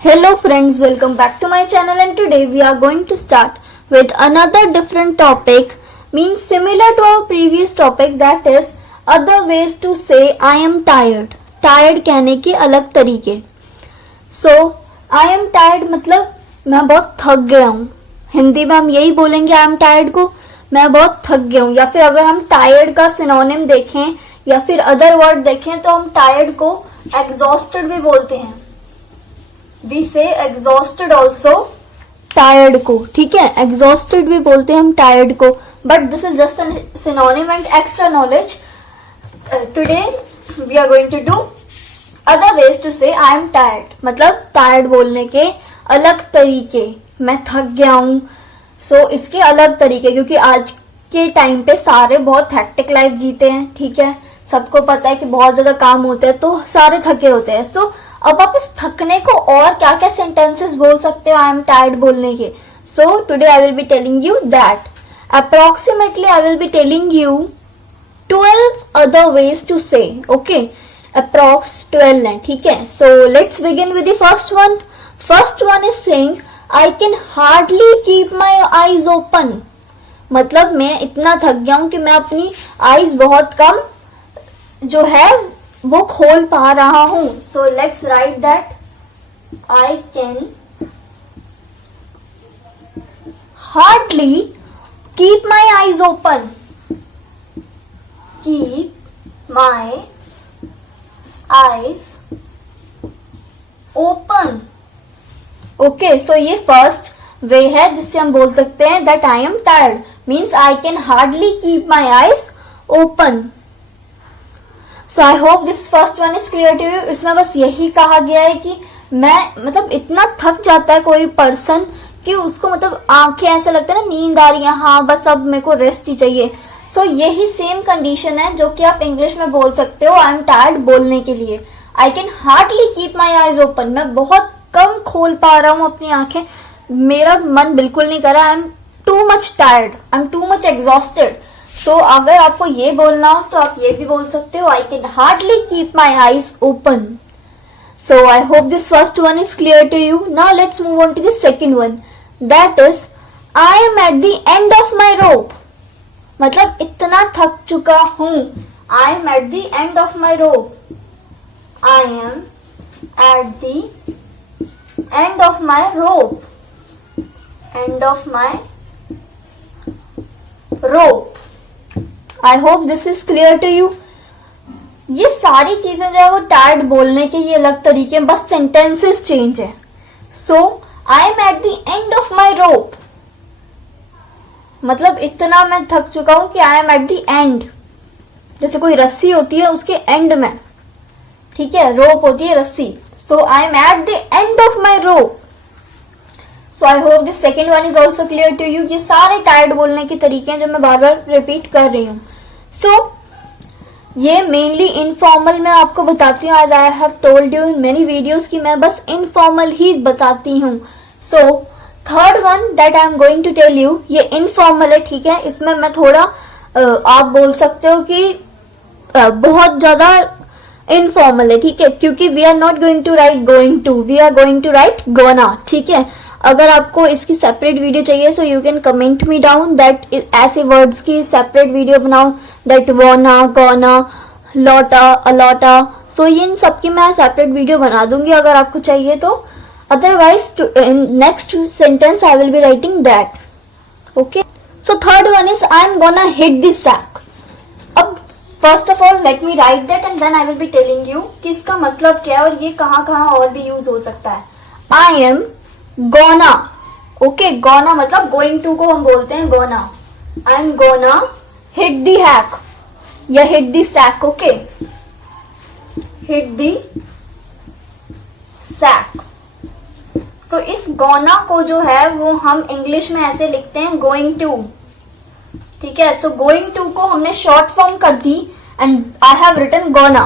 Hello friends, welcome back to my channel, and today we are going to start with another different topic, means similar to our previous topic, that is other ways to say I am tired. Tired कहने के अलग तरीके. So I am tired मतलब मैं बहुत थक गया हूँ. हिंदी में हम यही बोलेंगे I am tired को, मैं बहुत थक गया हूँ. या फिर अगर हम tired का सिनोनिम देखें या फिर अदर वर्ड देखें तो हम tired को exhausted भी बोलते हैं. We say exhausted also tired को, ठीक है. exhausted भी बोलते हैं हम tired को, but this is just a synonym and extra knowledge. Today we are going to do other ways to say I am tired. मतलब tired बोलने के अलग तरीके. मैं थक गया हूँ, so इसके अलग तरीके, क्योंकि आज के टाइम पे सारे बहुत हेक्टिक लाइफ जीते हैं, ठीक है. सबको पता है कि बहुत ज्यादा काम होते हैं तो सारे थके होते हैं. सो अब आप इस थकने को और क्या क्या सेंटेंसेस बोल सकते हो आई एम टायर्ड बोलने के. So today I will be telling you that. Approximately I will be telling you 12 other ways to say. Okay, approx 12 है, ठीक है. So let's begin with the first one. First one is saying I can hardly keep my eyes open. मतलब मैं इतना थक गया हूँ कि मैं अपनी आईज बहुत कम जो है वो खोल पा रहा हूं. So let's write that. I can hardly keep my eyes open. Keep my eyes open. Okay, so ये फर्स्ट वे है जिससे हम बोल सकते हैं that I am tired. Means I can hardly keep my eyes open. So I hope this first one is clear to you. इसमें बस यही कहा गया है कि मैं मतलब इतना थक जाता है कोई पर्सन कि उसको मतलब आंखें ऐसा लगता है ना नींद आ रही है, हाँ बस अब मेरे को रेस्ट ही चाहिए. सो यही सेम कंडीशन है जो कि आप इंग्लिश में बोल सकते हो आई एम टायर्ड बोलने के लिए. आई can hardly keep my eyes open. मैं बहुत कम खोल पा रहा हूँ अपनी आंखें, मेरा मन बिल्कुल नहीं कर रहा. I am too much tired, I am too much exhausted. So अगर आपको ये बोलना हो तो आप ये भी बोल सकते हो I can hardly keep my eyes open. So I hope this first one is clear to you. Now let's move on to the second one, that is I am at the end of my rope. मतलब इतना थक चुका हूं. I am at the end of my rope. I am at the end of my rope. End of my rope. I hope this is clear to you. ये सारी चीजें जो है वो टायर्ड बोलने के ये अलग तरीके, बस सेंटेंसेस चेंज है. So I am at the end of my rope. मतलब इतना मैं थक चुका हूं कि I am at the end. जैसे कोई रस्सी होती है उसके एंड में, ठीक है, रोप होती है रस्सी. So I am at the end of my rope. So I hope this second one is also clear to you. ये सारे टायर्ड बोलने के तरीके हैं जो मैं बार बार रिपीट कर रही हूँ. सो ये मेनली इनफॉर्मल मैं आपको बताती हूँ, as I have told you in many videos कि मैं बस इनफॉर्मल ही बताती हूँ. So third one that I am going to tell you, ये इनफॉर्मल है, ठीक है. इसमें मैं थोड़ा आप बोल सकते हो कि बहुत ज्यादा इनफॉर्मल है, ठीक है, क्योंकि we are not going to write going to, we are going to write gonna, ठीक है. अगर आपको इसकी सेपरेट वीडियो चाहिए so you can comment me down that ऐसे वर्ड्स की सेपरेट वीडियो बनाओ, that wanna, gonna, lotta, alotta. सो इन सबकी मैं सेपरेट वीडियो बना दूंगी अगर आपको चाहिए तो. Otherwise next sentence I will be writing that. Okay, so third one is I am gonna hit the sack. अब first of all let me write that and then I will be telling you कि इसका मतलब क्या है और ये कहाँ कहाँ और भी यूज हो सकता है. I am gonna. Okay, gonna मतलब गोइंग टू को हम बोलते हैं gonna. I am gonna hit the hack या hit the sack. Okay, hit the sack. So इस गोना को जो है वो हम इंग्लिश में ऐसे लिखते हैं गोइंग टू, ठीक है. सो गोइंग टू को हमने शॉर्ट फॉर्म कर दी and I have written gonna,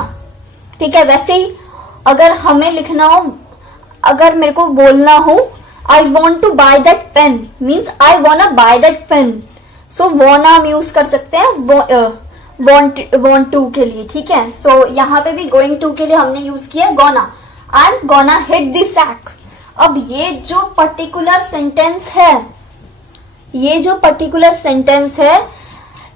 ठीक है. वैसे ही अगर हमें लिखना हो, अगर मेरे को बोलना हो I want to buy that pen, means I want buy that pen. So wanna हम यूज कर सकते हैं want to के लिए, ठीक है। सो यहाँ पे भी going to के लिए हमने यूज किया gonna, I'm gonna hit the sack। अब ये जो पर्टिकुलर सेंटेंस है, ये जो पर्टिकुलर सेंटेंस है,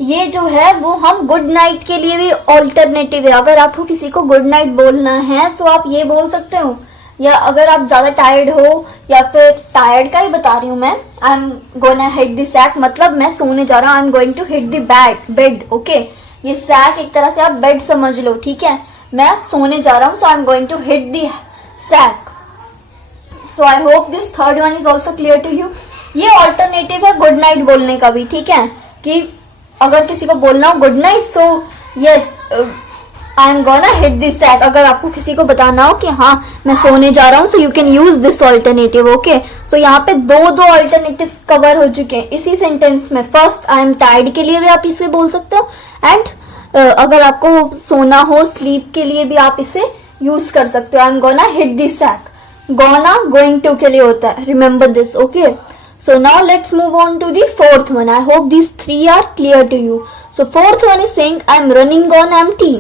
ये जो है वो हम गुड नाइट के लिए भी ऑल्टरनेटिव है। अगर आपको किसी को गुड नाइट बोलना है तो आप ये बोल सकते हो, या अगर आप ज्यादा टायर्ड हो, या फिर टायर्ड का ही बता रही हूँ मैं, I am gonna hit the sack, मतलब मैं सोने जा रहा हूँ, I am going to hit the bed, okay. ये सैक एक तरह से आप बेड समझ लो, ठीक है। मैं सोने जा रहा हूँ, so I am going to hit the sack. So I hope this third one is also clear to you. ये ऑल्टरनेटिव है गुड नाइट बोलने का भी, ठीक है, कि अगर किसी को बोलना हो good night, so yes I am gonna hit this sack. अगर आपको किसी को बताना हो कि हाँ मैं सोने जा रहा हूँ, so you can use this alternative, okay. So यहाँ पे दो ऑल्टरनेटिव्स कवर हो चुके हैं इसी सेंटेंस में। फर्स्ट आई एम टायर्ड के लिए भी आप इसे बोल सकते हो, एंड अगर आपको सोना हो, स्लीप के लिए भी आप इसे यूज कर सकते हो। I am gonna hit this sack, gonna going to के लिए होता है, remember this, okay. So now let's move on to the fourth one. I hope these three are clear to you. So fourth one is saying I'm running on empty.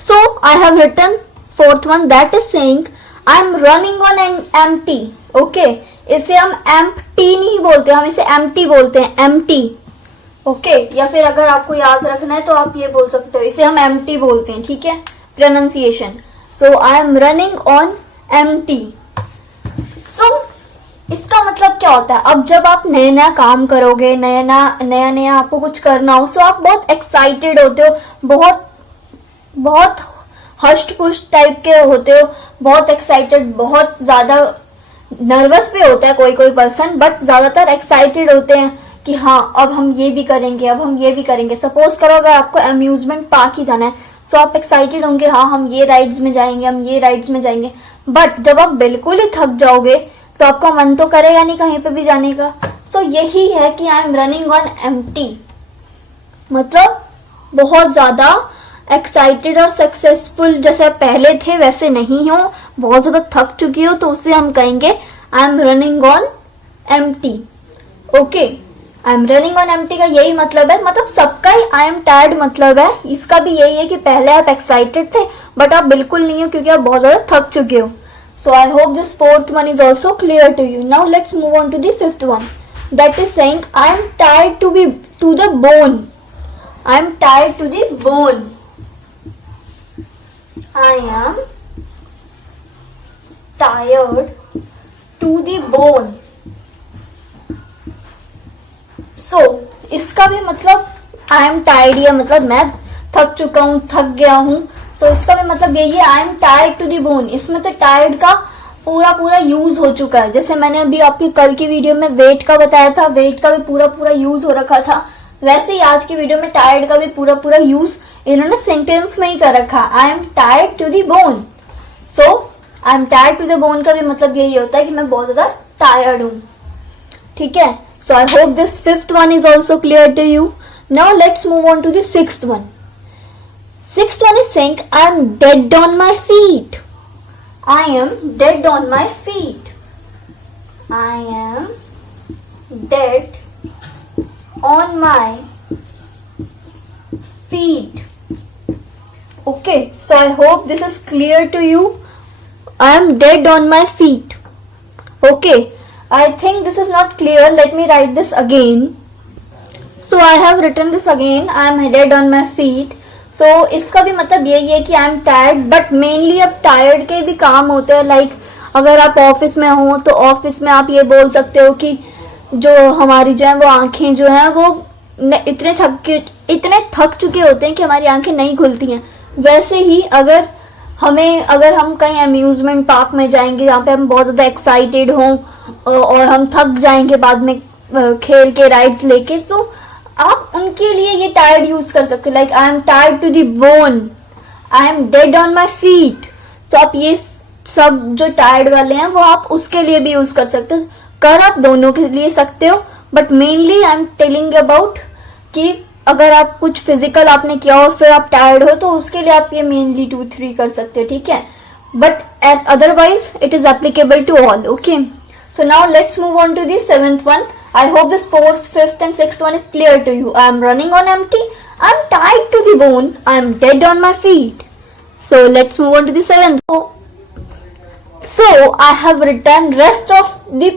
So I have written fourth one, that is saying I'm running on an empty. Okay. इसे हम empty नहीं बोलते, हम इसे empty बोलते हैं, empty. Okay. या फिर अगर आपको याद रखना है तो आप ये बोल सकते हो, इसे हम empty बोलते हैं, ठीक है, pronunciation. So I am running on empty. So इसका मतलब क्या होता है, अब जब आप नया नया काम करोगे, नया आपको कुछ करना हो, सो आप बहुत एक्साइटेड होते हो, बहुत हस्ट पुस्ट टाइप के होते हो, बहुत एक्साइटेड, बहुत ज्यादा नर्वस भी होता है कोई पर्सन, बट ज्यादातर एक्साइटेड होते हैं कि हाँ अब हम ये भी करेंगे, अब हम ये भी करेंगे। सपोज करो अगर आपको अम्यूजमेंट पार्क ही जाना है, सो आप एक्साइटेड होंगे, हाँ हम ये राइड्स में जाएंगे, हम ये राइड्स में जाएंगे। बट जब आप बिल्कुल ही थक जाओगे तो आपका मन तो करेगा नहीं कहीं पे भी जाने का। सो यही है कि I am running on empty, मतलब बहुत ज्यादा एक्साइटेड और सक्सेसफुल जैसे पहले थे वैसे नहीं हो, बहुत ज्यादा थक चुकी हो, तो उससे हम कहेंगे I am running on empty, okay. I am running on empty का यही मतलब है, मतलब सबका ही आई एम टायर्ड मतलब है, इसका भी यही है कि पहले आप एक्साइटेड थे बट आप बिल्कुल नहीं हो क्योंकि आप बहुत ज्यादा थक चुके हो। So I hope this fourth one is also clear to you. Now let's move on to the fifth one. That is saying I am tired to the bone. I am tired to the bone. I am tired to the bone. So इसका भी मतलब I am tired है, मतलब मैं थक चुका हूँ, थक गया हूँ। सो इसका भी मतलब यही है, I am tired to the bone. इसमें तो टायर्ड का पूरा यूज हो चुका है, जैसे मैंने अभी आपकी कल की वीडियो में वेट का बताया था, वेट का भी पूरा यूज हो रखा था, वैसे ही आज की वीडियो में टायर्ड का भी पूरा यूज इन्होंने सेंटेंस में ही कर रखा, I am tired to the bone. So I am tired to the bone का भी मतलब यही होता है कि मैं बहुत ज्यादा टायर्ड हूँ, ठीक है। So I hope this fifth one is also clear to you. Now let's move on to the sixth one. Sixth one is saying I am dead on my feet. I am dead on my feet. I am dead on my feet. Okay, so I hope this is clear to you. I am dead on my feet. Okay, I think this is not clear. Let me write this again. So I have written this again. I am dead on my feet. सो इसका भी मतलब यही है कि I am tired, but mainly अब tired के भी काम होते हैं। लाइक अगर आप ऑफिस में हो तो ऑफिस में आप ये बोल सकते हो कि जो हमारी जो है वो आंखें जो है वो इतने थक चुके होते हैं कि हमारी आंखें नहीं खुलती हैं। वैसे ही अगर हम कहीं अम्यूजमेंट पार्क में जाएंगे जहाँ पे हम बहुत ज़्यादा एक्साइटेड हों और हम थक जाएंगे बाद में खेल के राइड्स लेके, तो आप उनके लिए ये टायर्ड यूज कर सकते हो। Like I am tired to the bone, I am dead on my feet. तो आप ये सब जो टायर्ड वाले हैं वो आप उसके लिए भी यूज कर सकते हो, कर आप दोनों के लिए सकते हो, but mainly I am telling about कि अगर आप कुछ फिजिकल आपने किया और फिर आप टायर्ड हो तो उसके लिए आप ये मेनली 2-3 कर सकते हो, ठीक है। But as otherwise it is applicable to all, okay. So now let's move on to the seventh one. I hope this fourth, fifth and sixth one is clear to you. I am running on empty. I'm tied to the bone. I'm dead on my feet. So let's move on to the seventh. So I have written rest of the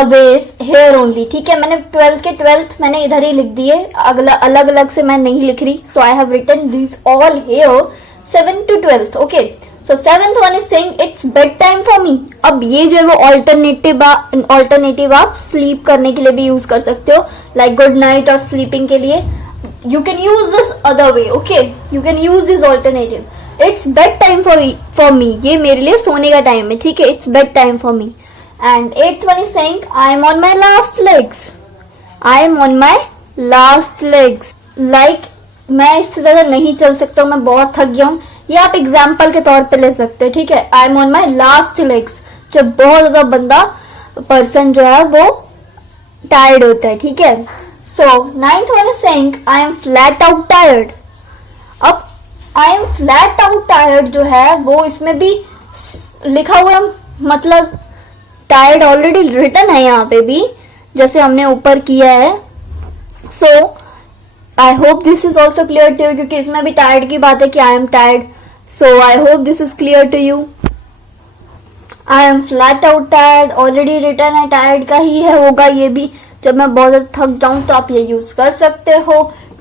aways here only. ठीक है, मैंने 12th के 12th मैंने इधर ही लिख दिए, अगला अलग अलग से मैं नहीं लिख रही. So I have written these all here 7 to 12th. Okay. So seventh one is saying it's bedtime for me. अब ये जो है वो ऑल्टरनेटिव आप स्लीप करने के लिए भी यूज कर सकते हो, लाइक गुड नाइट और स्लीपिंग के लिए. You can use this other way. Okay, you can use this alternative. It's bedtime for me. ये मेरे लिए सोने का टाइम है. ठीक है, it's bedtime for me. And eighth one is saying I am on my last legs. I am on my last legs. Like मैं इससे ज्यादा नहीं चल सकता हूँ, मैं बहुत थक गया हूँ. ये आप एग्जाम्पल के तौर पे ले सकते हो. ठीक है, I M on my last legs, जब बहुत ज्यादा पर्सन जो है वो टायर्ड होता है. ठीक है. So ninth one is saying I am flat out tired. अब I am flat out tired जो है वो इसमें भी लिखा हुआ, मतलब टायर्ड ऑलरेडी रिटन है यहाँ पे भी, जैसे हमने ऊपर किया है. So I hope this is also clear to you, क्योंकि इसमें भी टायर्ड की बात है कि I am tired. So I hope this is clear to you. I am flat out tired already return है, टायर्ड का ही है, होगा ये भी. जब मैं बहुत ज्यादा थक जाऊं तो आप ये यूज कर सकते हो.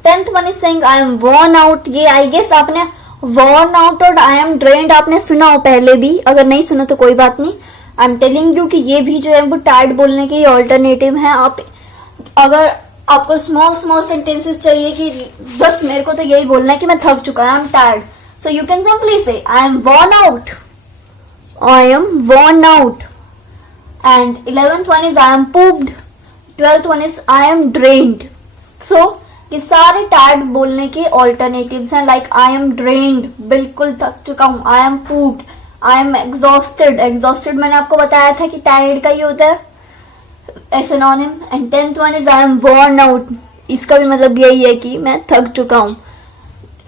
10th one is saying I am worn out. ये आई गेस आपने वॉर्न आउट और आई एम ड्रेन्ड आपने सुना हो पहले भी, अगर नहीं सुना तो कोई बात नहीं. आई एम टेलिंग यू कि ये भी जो है वो टायर्ड बोलने के ऑल्टरनेटिव है. आप अगर आपको स्मॉल सेंटेंसेस चाहिए कि बस मेरे को तो यही बोलना है कि मैं थक चुका, I am tired, so you can simply say I am worn out. I am worn out. And 11th one is I am pooped. 12th one is I am drained. So ये सारे टायर्ड बोलने के alternatives हैं, like I am drained, बिल्कुल थक चुका हूं. I am pooped. I am exhausted. Exhausted मैंने आपको बताया था कि टायर्ड का ही होता है a synonym. And 10th one is I am worn out. इसका भी मतलब यही है कि मैं थक चुका हूँ.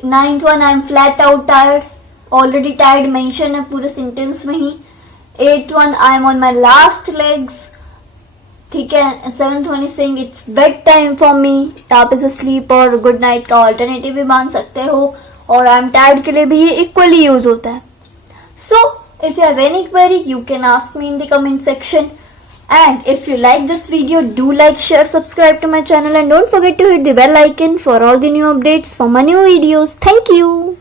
9th one I am flat out tired, already tired mention है पूरे सेंटेंस में ही. 8th one I am on my last legs. ठीक है. 7th one is saying it's bed time for me. आप इसे स्लीप और गुड नाइट का alternative भी मान सकते हो, और आई एम टायर्ड के लिए भी ये इक्वली यूज होता है. So if you have any query you can ask me in the comment section. And if you like this video, do like, share, subscribe to my channel, and don't forget to hit the bell icon for all the new updates for my new videos. Thank you.